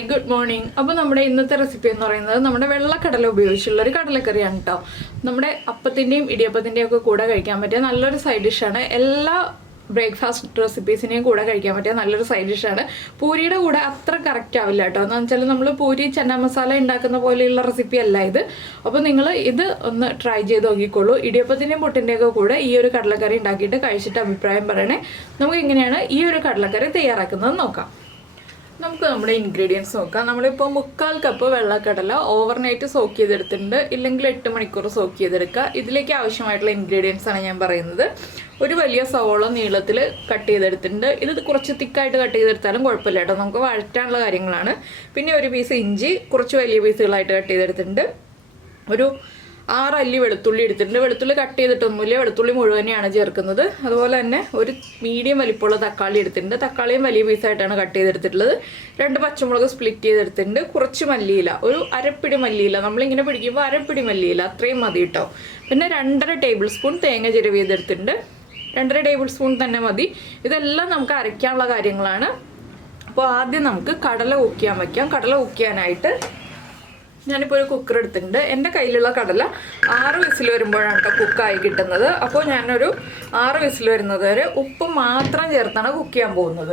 Hi good morning. അപ്പോൾ നമ്മുടെ ഇന്നത്തെ റെസിപ്പി എന്ന് പറയുന്നത് നമ്മുടെ വെള്ളക്കടല ഉപയോഗിച്ചുള്ള ഒരു കടലക്കറിയാണ് കേട്ടോ. നമ്മുടെ അപ്പത്തിൻ്റെയും ഇടിയപ്പത്തിൻ്റെയും ഒക്കെ കൂടെ കഴിക്കാൻ പറ്റിയ നല്ലൊരു സൈഡ് ഡിഷാണ്. എല്ലാ ബ്രേക്ക്ഫാസ്റ്റ് റെസിപ്പീസിനെയും കൂടെ കഴിക്കാൻ പറ്റിയ നല്ലൊരു സൈഡ് ഡിഷാണ്. പൂരിയുടെ കൂടെ അത്ര കറക്റ്റ് ആവില്ല കേട്ടോ. എന്ന് വെച്ചാൽ നമ്മൾ പൂരി ചന്ന മസാല ഉണ്ടാക്കുന്ന പോലെയുള്ള റെസിപ്പി അല്ല ഇത്. അപ്പോൾ നിങ്ങൾ ഇത് ഒന്ന് ട്രൈ ചെയ്ത് നോക്കിക്കോളൂ. ഇടിയപ്പത്തിൻ്റെയും പുട്ടിൻ്റെയൊക്കെ കൂടെ ഈ ഒരു കടലക്കറി ഉണ്ടാക്കിയിട്ട് കഴിച്ചിട്ട് അഭിപ്രായം പറയണേ. നമുക്ക് എങ്ങനെയാണ് ഈ ഒരു കടലക്കറി തയ്യാറാക്കുന്നത് നോക്കാം. നമുക്ക് നമ്മുടെ ഇൻഗ്രീഡിയൻസ് നോക്കാം. നമ്മളിപ്പോൾ 3/4 കപ്പ് വെള്ളക്കടല ഓവർനൈറ്റ് സോക്ക് ചെയ്തെടുത്തിട്ടുണ്ട്, ഇല്ലെങ്കിൽ 8 മണിക്കൂർ സോക്ക് ചെയ്തെടുക്കുക. ഇതിലേക്ക് ആവശ്യമായിട്ടുള്ള ഇൻഗ്രീഡിയൻസ് ആണ് ഞാൻ പറയുന്നത്. ഒരു വലിയ സവോള നീളത്തിൽ കട്ട് ചെയ്തെടുത്തിട്ടുണ്ട്. ഇത് കുറച്ച് തിക്കായിട്ട് കട്ട് ചെയ്തെടുത്താലും കുഴപ്പമില്ല കേട്ടോ, നമുക്ക് വഴറ്റാനുള്ള കാര്യങ്ങളാണ്. പിന്നെ ഒരു പീസ് ഇഞ്ചി കുറച്ച് വലിയ പീസുകളായിട്ട് കട്ട് ചെയ്തെടുത്തിട്ടുണ്ട്. ഒരു 6 അല്ലി വെളുത്തുള്ളി എടുത്തിട്ടുണ്ട്. വെളുത്തുള്ളി കട്ട് ചെയ്തിട്ടൊന്നുമില്ല, വെളുത്തുള്ളി മുഴുവനെയാണ് ചേർക്കുന്നത്. അതുപോലെ തന്നെ ഒരു മീഡിയം വലിപ്പമുള്ള തക്കാളി എടുത്തിട്ടുണ്ട്. തക്കാളിയും വലിയ പീസായിട്ടാണ് കട്ട് ചെയ്തെടുത്തിട്ടുള്ളത്. 2 പച്ചമുളക് സ്പ്ലിറ്റ് ചെയ്തെടുത്തിട്ടുണ്ട്. കുറച്ച് മല്ലിയില, ഒരു അരപ്പിടി മല്ലിയില, നമ്മളിങ്ങനെ പിടിക്കുമ്പോൾ അരപ്പിടി മല്ലിയില അത്രയും മതി കേട്ടോ. പിന്നെ 2.5 ടേബിൾ സ്പൂൺ തേങ്ങ ചിരവി ചെയ്തെടുത്തിട്ടുണ്ട്. 2.5 ടേബിൾ സ്പൂൺ തന്നെ മതി. ഇതെല്ലാം നമുക്ക് അരയ്ക്കാനുള്ള കാര്യങ്ങളാണ്. അപ്പോൾ ആദ്യം നമുക്ക് കടല കുക്ക് ചെയ്യാൻ വയ്ക്കാം. കടല കുക്ക് ചെയ്യാനായിട്ട് ഞാനിപ്പോൾ ഒരു കുക്കർ എടുത്തിട്ടുണ്ട്. എൻ്റെ കയ്യിലുള്ള കടല 6 വിസിൽ വരുമ്പോഴാണ് കേട്ടോ കുക്കായി കിട്ടുന്നത്. അപ്പോൾ ഞാനൊരു 6 വിസിൽ വരുന്നത് വരെ ഉപ്പ് മാത്രം ചേർത്താണ് കുക്ക് ചെയ്യാൻ പോകുന്നത്.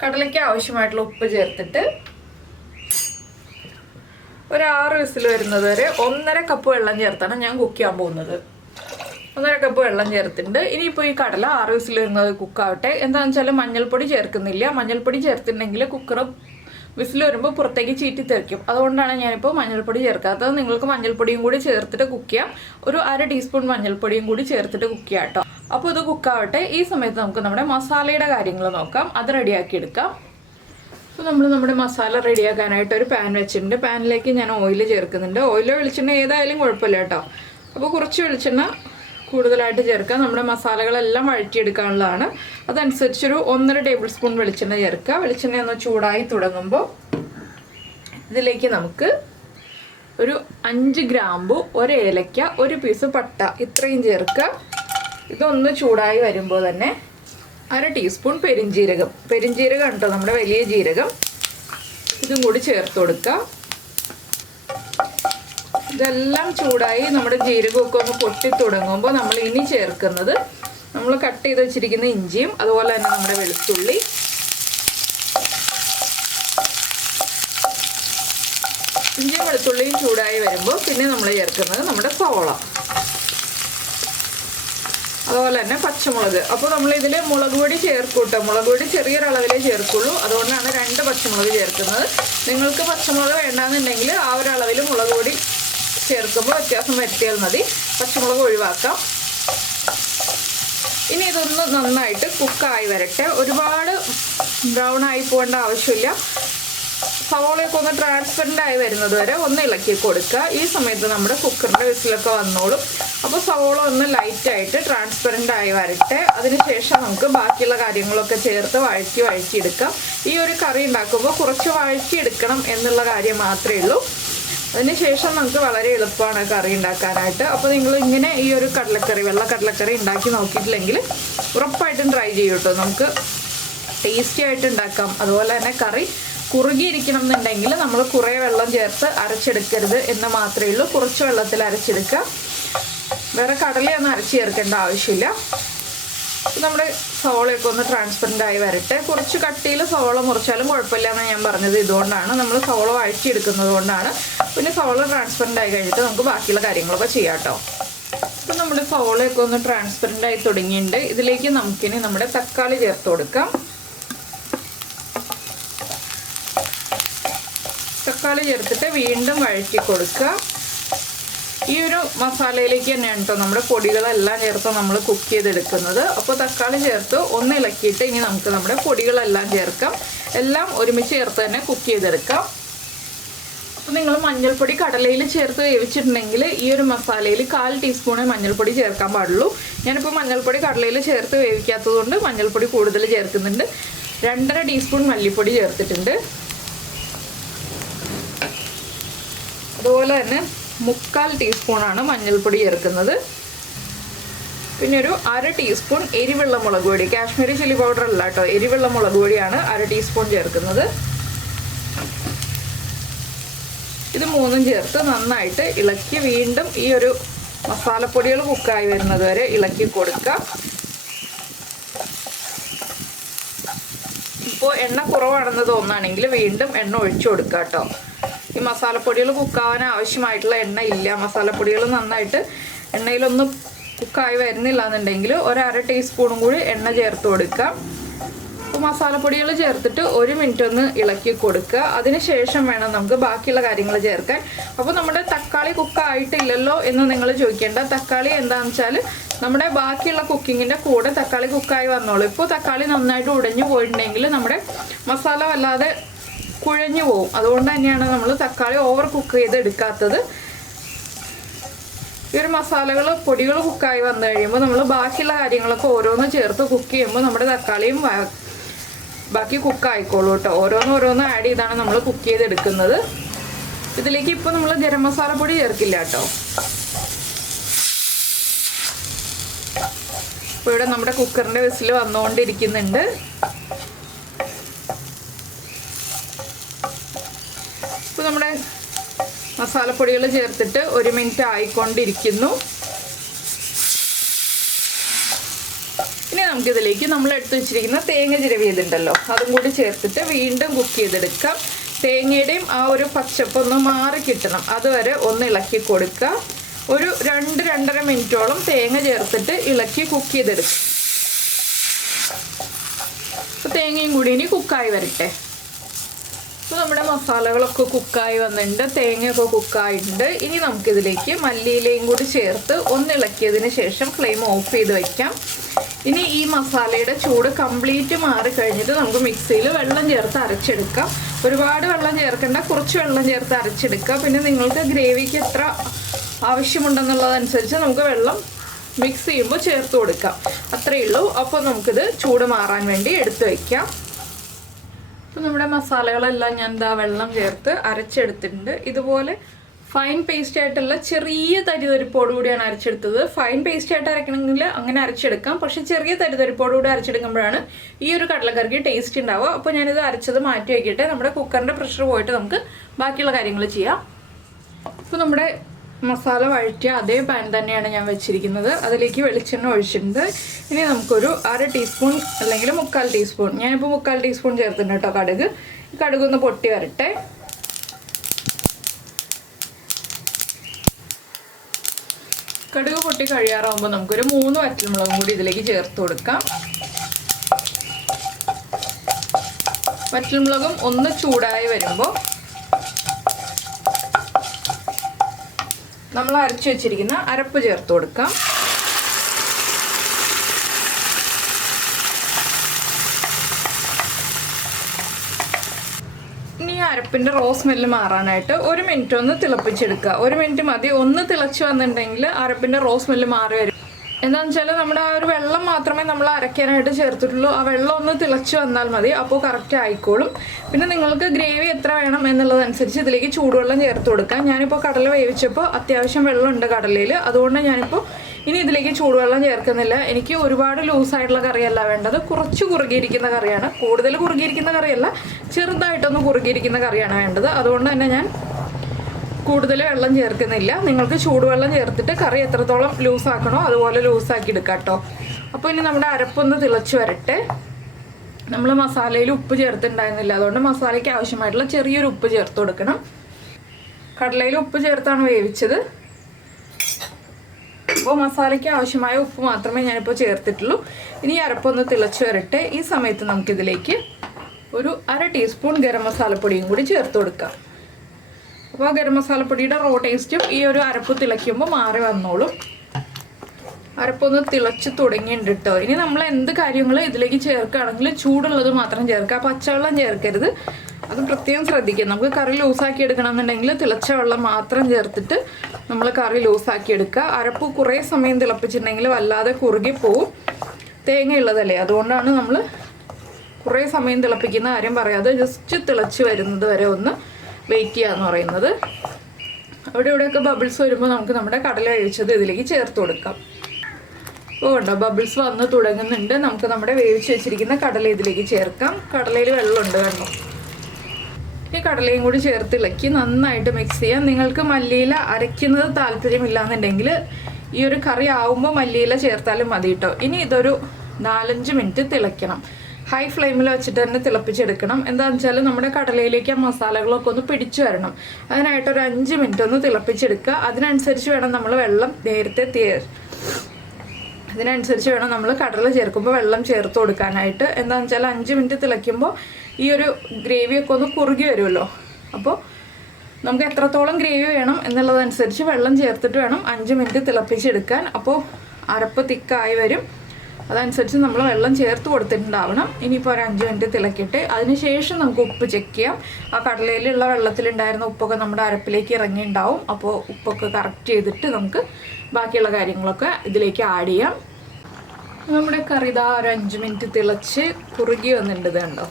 കടലയ്ക്ക് ആവശ്യമായിട്ടുള്ള ഉപ്പ് ചേർത്തിട്ട് ഒരു 6 വിസിൽ വരുന്നത് വരെ 1.5 കപ്പ് വെള്ളം ചേർത്താണ് ഞാൻ കുക്ക് ചെയ്യാൻ പോകുന്നത്. 1.5 കപ്പ് വെള്ളം ചേർത്തിട്ടുണ്ട്. ഇനിയിപ്പോൾ ഈ കടല 6 വിസിൽ വരുന്നത് കുക്കാവട്ടെ. എന്താണെന്ന് വെച്ചാൽ മഞ്ഞൾപ്പൊടി ചേർക്കുന്നില്ല. മഞ്ഞൾപ്പൊടി ചേർത്തിട്ടുണ്ടെങ്കിൽ കുക്കർ വിസിൽ വരുമ്പോൾ പുറത്തേക്ക് ചീറ്റി തെറിക്കും. അതുകൊണ്ടാണ് ഞാനിപ്പോൾ മഞ്ഞൾപ്പൊടി ചേർക്കാത്തത്. നിങ്ങൾക്ക് മഞ്ഞൾപ്പൊടിയും കൂടി ചേർത്തിട്ട് കുക്ക് ചെയ്യാം. ഒരു 1/2 ടീസ്പൂൺ മഞ്ഞൾപ്പൊടിയും കൂടി ചേർത്തിട്ട് കുക്ക് ചെയ്യാം കേട്ടോ. അപ്പോൾ ഇത് കുക്കാവട്ടെ. ഈ സമയത്ത് നമുക്ക് നമ്മുടെ മസാലയുടെ കാര്യങ്ങൾ നോക്കാം. അത് റെഡിയാക്കി എടുക്കാം. അപ്പോൾ നമ്മൾ നമ്മുടെ മസാല റെഡിയാക്കാനായിട്ട് ഒരു പാൻ വെച്ചിട്ടുണ്ട്. പാനിലേക്ക് ഞാൻ ഓയിൽ ചേർക്കുന്നുണ്ട്. ഓയിലോ വെളിച്ചെണ്ണ ഏതായാലും കുഴപ്പമില്ല കേട്ടോ. അപ്പോൾ കുറച്ച് വെളിച്ചെണ്ണ കൂടുതലായിട്ട് ചേർക്കുക. നമ്മുടെ മസാലകളെല്ലാം വഴറ്റിയെടുക്കാനുള്ളതാണ്. അതനുസരിച്ചൊരു 1.5 ടേബിൾ സ്പൂൺ വെളിച്ചെണ്ണ ചേർക്കുക. വെളിച്ചെണ്ണ ഒന്ന് ചൂടായി തുടങ്ങുമ്പോൾ ഇതിലേക്ക് നമുക്ക് ഒരു 5 ഗ്രാമ്പു, 1 ഏലക്ക, 1 പീസ് പട്ട ഇത്രയും ചേർക്കുക. ഇതൊന്ന് ചൂടായി വരുമ്പോൾ തന്നെ 1/2 ടീസ്പൂൺ പെരിഞ്ജീരകം കേട്ടോ, നമ്മുടെ വലിയ ജീരകം, ഇതും കൂടി ചേർത്ത് കൊടുക്കുക. ഇതെല്ലാം ചൂടായി നമ്മുടെ ജീരകമൊക്കെ ഒന്ന് പൊട്ടി തുടങ്ങുമ്പോൾ നമ്മൾ ഇനി ചേർക്കുന്നത് നമ്മൾ കട്ട് ചെയ്ത് വെച്ചിരിക്കുന്ന ഇഞ്ചിയും അതുപോലെ തന്നെ നമ്മുടെ വെളുത്തുള്ളി, ഇഞ്ചിയും വെളുത്തുള്ളിയും ചൂടായി വരുമ്പോൾ പിന്നെ നമ്മൾ ചേർക്കുന്നത് നമ്മുടെ സവോള, അതുപോലെ തന്നെ പച്ചമുളക്. അപ്പോൾ നമ്മളിതിൽ മുളക് പൊടി ചേർക്കൂട്ടോ. മുളക് പൊടി ചെറിയൊരളവിലേ ചേർക്കുള്ളൂ. അതുകൊണ്ടാണ് 2 പച്ചമുളക് ചേർക്കുന്നത്. നിങ്ങൾക്ക് പച്ചമുളക് വേണ്ടാന്നുണ്ടെങ്കിൽ ആ ഒരു അളവിൽ മുളക് പൊടി ചേർക്കുമ്പോൾ വ്യത്യാസം വരുത്തിയാൽ മതി. പച്ചമുളക് ഒഴിവാക്കാം. ഇനി ഇതൊന്ന് നന്നായിട്ട് കുക്കായി വരട്ടെ. ഒരുപാട് ബ്രൗൺ ആയി പോകേണ്ട ആവശ്യമില്ല. സവോളയൊക്കെ ഒന്ന് ട്രാൻസ്പെറൻ്റ് ആയി വരുന്നത് വരെ ഒന്ന് ഇളക്കി കൊടുക്കുക. ഈ സമയത്ത് നമ്മുടെ കുക്കറിൻ്റെ വിസിലൊക്കെ വന്നോളും. അപ്പോൾ സവോള ഒന്ന് ലൈറ്റായിട്ട് ട്രാൻസ്പെറൻ്റ് ആയി വരട്ടെ. അതിനുശേഷം നമുക്ക് ബാക്കിയുള്ള കാര്യങ്ങളൊക്കെ ചേർത്ത് വഴറ്റിയെടുക്കാം. ഈ ഒരു കറി ഉണ്ടാക്കുമ്പോൾ കുറച്ച് വഴറ്റിയെടുക്കണം എന്നുള്ള കാര്യം മാത്രമേ ഉള്ളൂ. അതിനുശേഷം നമുക്ക് വളരെ എളുപ്പമാണ് കറി ഉണ്ടാക്കാനായിട്ട്. അപ്പോൾ നിങ്ങൾ ഇങ്ങനെ ഈ ഒരു കടലക്കറി, വെള്ള കടലക്കറി ഉണ്ടാക്കി നോക്കിയിട്ടില്ലെങ്കിൽ ഉറപ്പായിട്ടും ട്രൈ ചെയ്യും കേട്ടോ. നമുക്ക് ടേസ്റ്റി ആയിട്ട് ഉണ്ടാക്കാം. അതുപോലെ തന്നെ കറി കുറുകിയിരിക്കണം എന്നുണ്ടെങ്കിൽ നമ്മൾ കുറേ വെള്ളം ചേർത്ത് അരച്ചെടുക്കരുത് എന്ന് മാത്രമേ ഉള്ളൂ. കുറച്ച് വെള്ളത്തിൽ അരച്ചെടുക്കുക. വേറെ കടലയൊന്നും അരച്ച് ചേർക്കേണ്ട ആവശ്യമില്ല. നമ്മുടെ സവോളയൊക്കെ ഒന്ന് ട്രാൻസ്പെറൻ്റ് ആയി വരട്ടെ. കുറച്ച് കട്ടിയിൽ സവോള മുറിച്ചാലും കുഴപ്പമില്ല എന്നാണ് ഞാൻ പറഞ്ഞത്. ഇതുകൊണ്ടാണ് നമ്മൾ സവോള വഴറ്റിയെടുക്കുന്നത് കൊണ്ടാണ്. പിന്നെ സവോള ട്രാൻസ്പെറൻ്റ് ആയി കഴിഞ്ഞിട്ട് നമുക്ക് ബാക്കിയുള്ള കാര്യങ്ങളൊക്കെ ചെയ്യാം കേട്ടോ. ഇപ്പം നമ്മുടെ സവോളയൊക്കെ ഒന്ന് ട്രാൻസ്പെറൻ്റ് ആയി തുടങ്ങിയിട്ടുണ്ട്. ഇതിലേക്ക് നമുക്കിനി നമ്മുടെ തക്കാളി ചേർത്ത് കൊടുക്കാം. തക്കാളി ചേർത്തിട്ട് വീണ്ടും വഴറ്റി കൊടുക്കുക. ഈ ഒരു മസാലയിലേക്ക് തന്നെയാണ് കേട്ടോ നമ്മുടെ പൊടികളെല്ലാം ചേർത്ത് നമ്മൾ കുക്ക് ചെയ്തെടുക്കുന്നത്. അപ്പോൾ തക്കാളി ചേർത്ത് ഒന്ന് ഇളക്കിയിട്ട് ഇനി നമുക്ക് നമ്മുടെ പൊടികളെല്ലാം ചേർക്കാം. എല്ലാം ഒരുമിച്ച് ചേർത്ത് തന്നെ കുക്ക് ചെയ്തെടുക്കാം. അപ്പോൾ നിങ്ങൾ മഞ്ഞൾപ്പൊടി കടലയിൽ ചേർത്ത് വേവിച്ചിട്ടുണ്ടെങ്കിൽ ഈ ഒരു മസാലയിൽ 1/4 ടീസ്പൂണേ മഞ്ഞൾപ്പൊടി ചേർക്കാൻ പാടുള്ളൂ. ഞാനിപ്പോൾ മഞ്ഞൾപ്പൊടി കടലയിൽ ചേർത്ത് വേവിക്കാത്തത് കൊണ്ട് മഞ്ഞൾപ്പൊടി കൂടുതൽ ചേർക്കുന്നുണ്ട്. 2.5 ടീസ്പൂൺ മല്ലിപ്പൊടി ചേർത്തിട്ടുണ്ട്. അതുപോലെ തന്നെ 3/4 ടീസ്പൂണാണ് മഞ്ഞൾപ്പൊടി ചേർക്കുന്നത്. പിന്നെ ഒരു 1/2 ടീസ്പൂൺ എരിവെള്ള മുളക് പൊടി, കാശ്മീരി ചില്ലി പൗഡർ അല്ല കേട്ടോ, എരിവെള്ള മുളക് പൊടിയാണ് 1/2 ടീസ്പൂൺ ചേർക്കുന്നത്. ഇത് മൂന്നും ചേർത്ത് നന്നായിട്ട് ഇളക്കി വീണ്ടും ഈ ഒരു മസാലപ്പൊടികൾ കുക്കായി വരുന്നത് വരെ ഇളക്കി കൊടുക്കുക. ഇപ്പോൾ എണ്ണ കുറവാണെന്ന് തോന്നുകയാണെങ്കിൽ വീണ്ടും എണ്ണ ഒഴിച്ചു കൊടുക്കുക കേട്ടോ. ഈ മസാലപ്പൊടികൾ കുക്കാവാൻ ആവശ്യമായിട്ടുള്ള എണ്ണ ഇല്ല. മസാലപ്പൊടികൾ നന്നായിട്ട് എണ്ണയിലൊന്നും കുക്കായി വരുന്നില്ല എന്നുണ്ടെങ്കിൽ 1/2 ടീസ്പൂണും കൂടി എണ്ണ ചേർത്ത് കൊടുക്കുക. അപ്പോൾ മസാലപ്പൊടികൾ ചേർത്തിട്ട് 1 മിനിറ്റ് ഒന്ന് ഇളക്കി കൊടുക്കുക. അതിനുശേഷം വേണം നമുക്ക് ബാക്കിയുള്ള കാര്യങ്ങൾ ചേർക്കാൻ. അപ്പോൾ നമ്മുടെ തക്കാളി കുക്കായിട്ടില്ലല്ലോ എന്ന് നിങ്ങൾ ചോദിക്കേണ്ട. തക്കാളി എന്താണെന്ന് വെച്ചാൽ നമ്മുടെ ബാക്കിയുള്ള കുക്കിങ്ങിൻ്റെ കൂടെ തക്കാളി കുക്കായി വന്നോളൂ. ഇപ്പോൾ തക്കാളി നന്നായിട്ട് ഉടഞ്ഞു പോയിട്ടുണ്ടെങ്കിൽ നമ്മുടെ മസാല വല്ലാതെ കുഴഞ്ഞു പോവും. അതുകൊണ്ട് തന്നെയാണ് നമ്മൾ തക്കാളി ഓവർ കുക്ക് ചെയ്ത് എടുക്കാത്തത്. ഈ ഒരു മസാലകൾ പൊടികൾ കുക്കായി വന്നു കഴിയുമ്പോൾ നമ്മൾ ബാക്കിയുള്ള കാര്യങ്ങളൊക്കെ ഓരോന്ന് ചേർത്ത് കുക്ക് ചെയ്യുമ്പോൾ നമ്മുടെ തക്കാളിയും ബാക്കി കുക്കായിക്കോളൂ കേട്ടോ. ഓരോന്ന് ആഡ് ചെയ്താണ് നമ്മൾ കുക്ക് ചെയ്തെടുക്കുന്നത്. ഇതിലേക്ക് ഇപ്പോൾ നമ്മൾ ഗരം മസാല പൊടി ചേർക്കില്ല കേട്ടോ. ഇപ്പോൾ ഇവിടെ നമ്മുടെ കുക്കറിൻ്റെ വിസിൽ വന്നുകൊണ്ടിരിക്കുന്നുണ്ട്. ഇപ്പോൾ നമ്മുടെ മസാലപ്പൊടികൾ ചേർത്തിട്ട് 1 മിനിറ്റ് ആയിക്കൊണ്ടിരിക്കുന്നു. ഇനി നമുക്കിതിലേക്ക് നമ്മൾ എടുത്തു വെച്ചിരിക്കുന്ന തേങ്ങ ചിരവിയതുണ്ടല്ലോ അതും കൂടി ചേർത്തിട്ട് വീണ്ടും കുക്ക് ചെയ്തെടുക്കാം. തേങ്ങയുടെയും ആ ഒരു പച്ചപ്പൊന്ന് മാറി കിട്ടണം, അതുവരെ ഒന്ന് ഇളക്കി കൊടുക്കുക. ഒരു 2-2.5 മിനിറ്റോളം തേങ്ങ ചേർത്തിട്ട് ഇളക്കി കുക്ക് ചെയ്തെടുക്കും. അപ്പോൾ തേങ്ങയും കൂടി ഇനി കുക്കായി വരട്ടെ. അപ്പോൾ നമ്മുടെ മസാലകളൊക്കെ കുക്കായി വന്നിട്ടുണ്ട്, തേങ്ങയൊക്കെ കുക്കായിട്ടുണ്ട്. ഇനി നമുക്കിതിലേക്ക് മല്ലിയിലയും കൂടി ചേർത്ത് ഒന്ന് ഇളക്കിയതിന് ശേഷം ഫ്ലെയിം ഓഫ് ചെയ്ത് വയ്ക്കാം. ഇനി ഈ മസാലയുടെ ചൂട് കംപ്ലീറ്റ് മാറി കഴിഞ്ഞിട്ട് നമുക്ക് മിക്സിയിൽ വെള്ളം ചേർത്ത് അരച്ചെടുക്കാം. ഒരുപാട് വെള്ളം ചേർക്കേണ്ട, കുറച്ച് വെള്ളം ചേർത്ത് അരച്ചെടുക്കുക. പിന്നെ നിങ്ങൾക്ക് ഗ്രേവിക്ക് എത്ര ആവശ്യമുണ്ടെന്നുള്ളതനുസരിച്ച് നമുക്ക് വെള്ളം മിക്സ് ചെയ്യുമ്പോൾ ചേർത്ത് കൊടുക്കാം. അത്രയേ ഉള്ളൂ. അപ്പോൾ നമുക്കിത് ചൂട് മാറാൻ വേണ്ടി എടുത്ത് വയ്ക്കാം. അപ്പോൾ നമ്മുടെ മസാലകളെല്ലാം ഞാൻ എന്താ വെള്ളം ചേർത്ത് അരച്ചെടുത്തിട്ടുണ്ട്. ഇതുപോലെ ഫൈൻ പേസ്റ്റ് ആയിട്ടുള്ള ചെറിയ തരിതരിപ്പോട് കൂടിയാണ് അരച്ചെടുത്തത്. ഫൈൻ പേസ്റ്റ് ആയിട്ട് അരക്കണമെങ്കിൽ അങ്ങനെ അരച്ചെടുക്കാം, പക്ഷെ ചെറിയ തരിതരിപ്പോട് കൂടി അരച്ചെടുക്കുമ്പോഴാണ് ഈ ഒരു കടലക്കറിക്ക് ടേസ്റ്റ് ഉണ്ടാവുക. അപ്പോൾ ഞാനിത് അരച്ചത് മാറ്റി വയ്ക്കട്ടെ. നമ്മുടെ കുക്കറിൻ്റെ പ്രഷർ പോയിട്ട് നമുക്ക് ബാക്കിയുള്ള കാര്യങ്ങൾ ചെയ്യാം. അപ്പോൾ നമ്മുടെ മസാല വഴറ്റിയ അതേ പാൻ തന്നെയാണ് ഞാൻ വെച്ചിരിക്കുന്നത്. അതിലേക്ക് വെളിച്ചെണ്ണ ഒഴിച്ചിട്ടുണ്ട്. ഇനി നമുക്കൊരു 1/2 ടീസ്പൂൺ അല്ലെങ്കിൽ 3/4 ടീസ്പൂൺ, ഞാനിപ്പോൾ 3/4 ടീസ്പൂൺ ചേർത്തിട്ടുണ്ട് കേട്ടോ കടുക്. കടുകൊന്ന് പൊട്ടി വരട്ടെ. കടുക് പൊട്ടി കഴിയാറാകുമ്പോൾ നമുക്കൊരു 3 വറ്റൽമുളകും കൂടി ഇതിലേക്ക് ചേർത്ത് കൊടുക്കാം. വറ്റൽമുളകും ഒന്ന് ചൂടായി വരുമ്പോൾ നമ്മൾ അരച്ചു വെച്ചിരിക്കുന്ന അരപ്പ് ചേർത്ത് കൊടുക്കാം. ഇനി അരപ്പിൻ്റെ റോ സ്മെല്ല് മാറാനായിട്ട് 1 മിനിറ്റ് ഒന്ന് തിളപ്പിച്ചെടുക്കുക. 1 മിനിറ്റ് മതി. ഒന്ന് തിളച്ച് വന്നിട്ടുണ്ടെങ്കിൽ അരപ്പിൻ്റെ റോ സ്മെല്ല് മാറി വരും. എന്താണെന്ന് വെച്ചാൽ നമ്മുടെ ആ ഒരു വെള്ളം മാത്രമേ നമ്മൾ അരയ്ക്കാനായിട്ട് ചേർത്തിട്ടുള്ളൂ. ആ വെള്ളം ഒന്ന് തിളച്ച് വന്നാൽ മതി, അപ്പോൾ കറക്റ്റ് ആയിക്കോളും. പിന്നെ നിങ്ങൾക്ക് ഗ്രേവി എത്ര വേണം എന്നുള്ളതനുസരിച്ച് ഇതിലേക്ക് ചൂടുവെള്ളം ചേർത്ത് കൊടുക്കാം. ഞാനിപ്പോൾ കടല വേവിച്ചപ്പോൾ അത്യാവശ്യം വെള്ളമുണ്ട് കടലയിൽ, അതുകൊണ്ട് ഞാനിപ്പോൾ ഇനി ഇതിലേക്ക് ചൂടുവെള്ളം ചേർക്കുന്നില്ല. എനിക്ക് ഒരുപാട് ലൂസായിട്ടുള്ള കറിയല്ല വേണ്ടത്, കുറച്ച് കുറുകിയിരിക്കുന്ന കറിയാണ്. കൂടുതൽ കുറുകിയിരിക്കുന്ന കറിയല്ല, ചെറുതായിട്ടൊന്ന് കുറുകിയിരിക്കുന്ന കറിയാണ് വേണ്ടത്. അതുകൊണ്ട് തന്നെ ഞാൻ കൂടുതൽ വെള്ളം ചേർക്കുന്നില്ല. നിങ്ങൾക്ക് ചൂടുവെള്ളം ചേർത്തിട്ട് കറി എത്രത്തോളം ലൂസാക്കണോ അതുപോലെ ലൂസാക്കി എടുക്കാം കേട്ടോ. അപ്പോൾ ഇനി നമ്മുടെ അരപ്പൊന്ന് തിളച്ച് വരട്ടെ. നമ്മൾ മസാലയിൽ ഉപ്പ് ചേർത്തിട്ടുണ്ടായിരുന്നില്ല, അതുകൊണ്ട് മസാലയ്ക്ക് ആവശ്യമായിട്ടുള്ള ചെറിയൊരു ഉപ്പ് ചേർത്ത് കൊടുക്കണം. കടലയിൽ ഉപ്പ് ചേർത്താണ് വേവിച്ചത്. അപ്പോൾ മസാലയ്ക്ക് ആവശ്യമായ ഉപ്പ് മാത്രമേ ഞാനിപ്പോൾ ചേർത്തിട്ടുള്ളൂ. ഇനി അരപ്പൊന്ന് തിളച്ച് വരട്ടെ. ഈ സമയത്ത് നമുക്കിതിലേക്ക് ഒരു 1/2 ടീസ്പൂൺ ഗരം മസാലപ്പൊടിയും കൂടി ചേർത്ത് കൊടുക്കാം. അപ്പോൾ ഗരം മസാലപ്പൊടിയുടെ റോ ടേസ്റ്റും ഈ ഒരു അരപ്പ് തിളയ്ക്കുമ്പോൾ മാറി വന്നോളും. അരപ്പൊന്ന് തിളച്ച് തുടങ്ങിയിട്ടുണ്ട് കേട്ടോ. ഇനി നമ്മൾ എന്ത് കാര്യങ്ങൾ ഇതിലേക്ക് ചേർക്കുകയാണെങ്കിൽ ചൂടുള്ളത് മാത്രം ചേർക്കുക, പച്ചവെള്ളം ചേർക്കരുത്. അത് പ്രത്യേകം ശ്രദ്ധിക്കുക. നമുക്ക് കറി ലൂസാക്കി എടുക്കണമെന്നുണ്ടെങ്കിൽ തിളച്ച വെള്ളം മാത്രം ചേർത്തിട്ട് നമ്മൾ കറി ലൂസാക്കി എടുക്കുക. അരപ്പ് കുറേ സമയം തിളപ്പിച്ചിട്ടുണ്ടെങ്കിൽ വല്ലാതെ കുറുകി പോവും. തേങ്ങ ഉള്ളതല്ലേ, അതുകൊണ്ടാണ് നമ്മൾ കുറേ സമയം തിളപ്പിക്കുന്ന കാര്യം പറയാതെ ജസ്റ്റ് തിളച്ച് വരുന്നത് വരെ ഒന്ന് വെയിറ്റ് ചെയ്യാന്ന് പറയുന്നത്. അവിടെ ഇവിടെയൊക്കെ ബബിൾസ് വരുമ്പോൾ നമുക്ക് നമ്മുടെ കടല കഴിച്ചത് ഇതിലേക്ക് ചേർത്ത് കൊടുക്കാം. അപ്പോൾ കണ്ടോ ബബിൾസ് വന്ന് തുടങ്ങുന്നുണ്ട്. നമുക്ക് നമ്മുടെ വേവിച്ച് വെച്ചിരിക്കുന്ന കടല ഇതിലേക്ക് ചേർക്കാം. കടലയിൽ വെള്ളമുണ്ട് കണ്ടോ. ഈ കടലയും കൂടി ചേർത്ത് ഇളക്കി നന്നായിട്ട് മിക്സ് ചെയ്യാം. നിങ്ങൾക്ക് മല്ലിയില അരയ്ക്കുന്നത് താല്പര്യമില്ലാന്നുണ്ടെങ്കിൽ ഈ ഒരു കറി ആവുമ്പോൾ മല്ലിയില ചേർത്താലും മതി കേട്ടോ. ഇനി ഇതൊരു 4-5 മിനിറ്റ് തിളയ്ക്കണം. ഹൈ ഫ്ലെയിമിൽ വെച്ചിട്ട് തന്നെ തിളപ്പിച്ചെടുക്കണം. എന്താണെന്ന് വെച്ചാൽ നമ്മുടെ കടലയിലേക്ക് ആ മസാലകളൊക്കെ ഒന്ന് പിടിച്ചു വരണം. അതിനായിട്ടൊരു 5 മിനിറ്റ് ഒന്ന് തിളപ്പിച്ചെടുക്കുക. അതിനനുസരിച്ച് വേണം നമ്മൾ വെള്ളം അതിനനുസരിച്ച് വേണം നമ്മൾ കടല ചേർക്കുമ്പോൾ വെള്ളം ചേർത്ത് കൊടുക്കാനായിട്ട്. എന്താണെന്ന് വെച്ചാൽ 5 മിനിറ്റ് തിളയ്ക്കുമ്പോൾ ഈ ഒരു ഗ്രേവിയൊക്കെ ഒന്ന് കുറുകി വരുമല്ലോ. അപ്പോൾ നമുക്ക് എത്രത്തോളം ഗ്രേവി വേണം എന്നുള്ളതനുസരിച്ച് വെള്ളം ചേർത്തിട്ട് വേണം 5 മിനിറ്റ് തിളപ്പിച്ചെടുക്കാൻ. അപ്പോൾ അരപ്പ് തിക്കായി വരും. അതനുസരിച്ച് നമ്മൾ വെള്ളം ചേർത്ത് കൊടുത്തിട്ടുണ്ടാവണം. ഇനിയിപ്പോൾ ഒരു 5 മിനിറ്റ് തിളക്കിയിട്ട് അതിനുശേഷം നമുക്ക് ഉപ്പ് ചെക്ക് ചെയ്യാം. ആ കടലയിലുള്ള വെള്ളത്തിലുണ്ടായിരുന്ന ഉപ്പൊക്കെ നമ്മുടെ അരപ്പിലേക്ക് ഇറങ്ങിയിട്ടുണ്ടാവും. അപ്പോൾ ഉപ്പൊക്കെ കറക്റ്റ് ചെയ്തിട്ട് നമുക്ക് ബാക്കിയുള്ള കാര്യങ്ങളൊക്കെ ഇതിലേക്ക് ആഡ് ചെയ്യാം. നമ്മുടെ കറി ഇതാ ഒരു 5 മിനിറ്റ് തിളച്ച് കുറുകി വന്നിട്ടുണ്ട്. കണ്ടോ,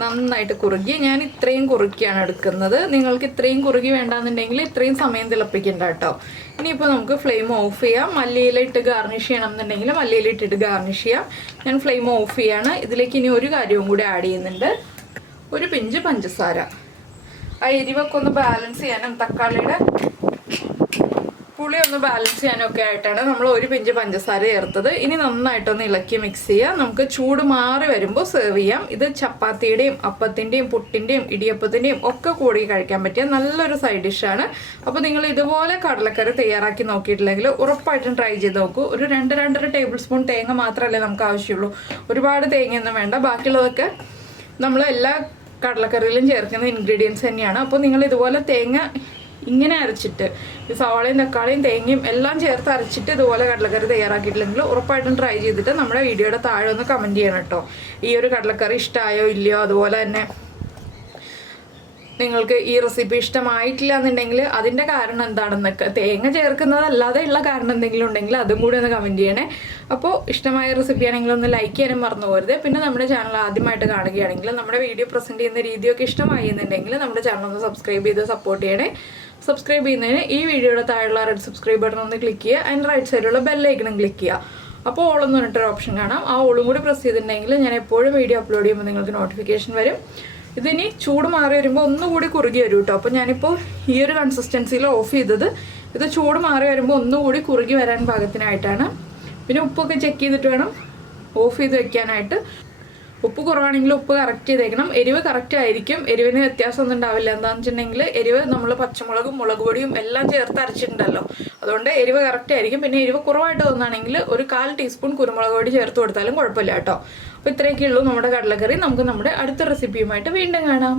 നന്നായിട്ട് കുറുകി. ഞാൻ ഇത്രയും കുറുക്കിയാണ് എടുക്കുന്നത്. നിങ്ങൾക്ക് ഇത്രയും കുറുകി വേണ്ടാന്നുണ്ടെങ്കിൽ ഇത്രയും സമയം തിളപ്പിക്കണ്ട കേട്ടോ. ഇനിയിപ്പോൾ നമുക്ക് ഫ്ലെയിം ഓഫ് ചെയ്യാം. മല്ലിയില ഇട്ട് ഗാർണിഷ് ചെയ്യണം എന്നുണ്ടെങ്കിൽ മല്ലിയില ഇട്ടിട്ട് ഗാർണിഷ് ചെയ്യാം. ഞാൻ ഫ്ലെയിം ഓഫ് ചെയ്യാണ്. ഇതിലേക്ക് ഇനി ഒരു കാര്യവും കൂടി ആഡ് ചെയ്യുന്നുണ്ട്. ഒരു പിഞ്ച് പഞ്ചസാര. ആ എരിവൊക്കെ ഒന്ന് ബാലൻസ് ചെയ്യാനും തക്കാളിയുടെ പുളി ഒന്ന് ബാലൻസ് ചെയ്യാനൊക്കെ ആയിട്ടാണ് നമ്മൾ ഒരു പിഞ്ച് പഞ്ചസാര ചേർത്തത്. ഇനി നന്നായിട്ടൊന്ന് ഇളക്കി മിക്സ് ചെയ്യുക. നമുക്ക് ചൂട് മാറി വരുമ്പോൾ സെർവ് ചെയ്യാം. ഇത് ചപ്പാത്തിയുടെയും അപ്പത്തിൻ്റെയും പുട്ടിൻ്റെയും ഇടിയപ്പത്തിൻ്റെയും ഒക്കെ കൂടി കഴിക്കാൻ പറ്റിയ നല്ലൊരു സൈഡ് ഡിഷാണ്. അപ്പോൾ നിങ്ങൾ ഇതുപോലെ കടലക്കറി തയ്യാറാക്കി നോക്കിയിട്ടില്ലെങ്കിൽ ഉറപ്പായിട്ടും ട്രൈ ചെയ്ത് നോക്കൂ. ഒരു 2-2.5 ടേബിൾ സ്പൂൺ തേങ്ങ മാത്രമല്ലേ നമുക്ക് ആവശ്യമുള്ളൂ. ഒരുപാട് തേങ്ങയൊന്നും വേണ്ട. ബാക്കിയുള്ളതൊക്കെ നമ്മൾ എല്ലാ കടലക്കറിയിലും ചേർക്കുന്ന ഇൻഗ്രീഡിയൻസ് തന്നെയാണ്. അപ്പോൾ നിങ്ങൾ ഇതുപോലെ തേങ്ങ ഇങ്ങനെ അരച്ചിട്ട് ഈ സവാളയും തക്കാളിയും തേങ്ങയും എല്ലാം ചേർത്ത് അരച്ചിട്ട് ഇതുപോലെ കടലക്കറി തയ്യാറാക്കിയിട്ടില്ലെങ്കിൽ ഉറപ്പായിട്ടും ട്രൈ ചെയ്തിട്ട് നമ്മുടെ വീഡിയോയുടെ താഴെ ഒന്ന് കമൻറ്റ് ചെയ്യണം കേട്ടോ. ഈ ഒരു കടലക്കറി ഇഷ്ടമായോ ഇല്ലയോ, അതുപോലെ തന്നെ നിങ്ങൾക്ക് ഈ റെസിപ്പി ഇഷ്ടമായിട്ടില്ല എന്നുണ്ടെങ്കിൽ അതിൻ്റെ കാരണം എന്താണെന്നൊക്കെ, തേങ്ങ ചേർക്കുന്നതല്ലാതെ ഉള്ള കാരണം എന്തെങ്കിലും ഉണ്ടെങ്കിൽ അതും കൂടി ഒന്ന് കമൻറ്റ് ചെയ്യണേ. അപ്പോൾ ഇഷ്ടമായ റെസിപ്പി ആണെങ്കിൽ ഒന്ന് ലൈക്ക് ചെയ്യാനും മറന്നു പോകരുത്. പിന്നെ നമ്മുടെ ചാനൽ ആദ്യമായിട്ട് കാണുകയാണെങ്കിൽ നമ്മുടെ വീഡിയോ പ്രസൻറ്റ് ചെയ്യുന്ന രീതിയൊക്കെ ഇഷ്ടമായി എന്നുണ്ടെങ്കിൽ നമ്മുടെ ചാനൽ ഒന്ന് സബ്സ്ക്രൈബ് ചെയ്ത് സപ്പോർട്ട് ചെയ്യണേ. സബ്സ്ക്രൈബ് ചെയ്യുന്നതിന് ഈ വീഡിയോയുടെ താഴെയുള്ള റെഡ് സബ്സ്ക്രൈബ് ബട്ടൺ ഒന്ന് ക്ലിക്ക് ചെയ്യുക. അതിൻ്റെ റൈറ്റ് സൈഡിലുള്ള ബെല്ലൈക്കണും ക്ലിക്ക് ചെയ്യുക. അപ്പോൾ ഓളെന്ന് പറഞ്ഞിട്ടൊരു ഓപ്ഷൻ കാണാം. ആ ഓളും കൂടി പ്രസ് ചെയ്തിട്ടുണ്ടെങ്കിൽ ഞാൻ എപ്പോഴും വീഡിയോ അപ്ലോഡ് ചെയ്യുമ്പോൾ നിങ്ങൾക്ക് നോട്ടിഫിക്കേഷൻ വരും. ഇതിനി ചൂട് മാറി വരുമ്പോൾ ഒന്നുകൂടി കുറുകി വരും കേട്ടോ. അപ്പോൾ ഞാനിപ്പോൾ ഈ ഒരു കൺസിസ്റ്റൻസിയിൽ ഓഫ് ചെയ്തത്. ഇത് ചൂട് മാറി വരുമ്പോൾ ഒന്നുകൂടി കുറുകി വരാൻ പാകത്തിനായിട്ടാണ്. പിന്നെ ഉപ്പൊക്കെ ചെക്ക് ചെയ്തിട്ട് വേണം ഓഫ് ചെയ്ത് വെക്കാനായിട്ട്. ഉപ്പ് കുറവാണെങ്കിൽ ഉപ്പ് കറക്റ്റ് ചെയ്തേക്കണം. എരിവ് കറക്റ്റ് ആയിരിക്കും. എരിവിന് വ്യത്യാസമൊന്നും ഉണ്ടാവില്ല. എന്താണെന്ന് വെച്ചിട്ടുണ്ടെങ്കിൽ എരിവ് നമ്മൾ പച്ചമുളകും മുളക് പൊടിയും എല്ലാം ചേർത്ത് അരച്ചിട്ടുണ്ടല്ലോ. അതുകൊണ്ട് എരിവ് കറക്റ്റ് ആയിരിക്കും. പിന്നെ എരിവ് കുറവായിട്ട് തോന്നുകയാണെങ്കിൽ ഒരു 1/4 ടീസ്പൂൺ കുരുമുളക് പൊടി ചേർത്ത് കൊടുത്താലും കുഴപ്പമില്ല കേട്ടോ. അപ്പോൾ ഇത്രയൊക്കെ ഉള്ളൂ നമ്മുടെ കടലക്കറി. നമുക്ക് നമ്മുടെ അടുത്ത റെസിപ്പിയുമായിട്ട് വീണ്ടും കാണാം.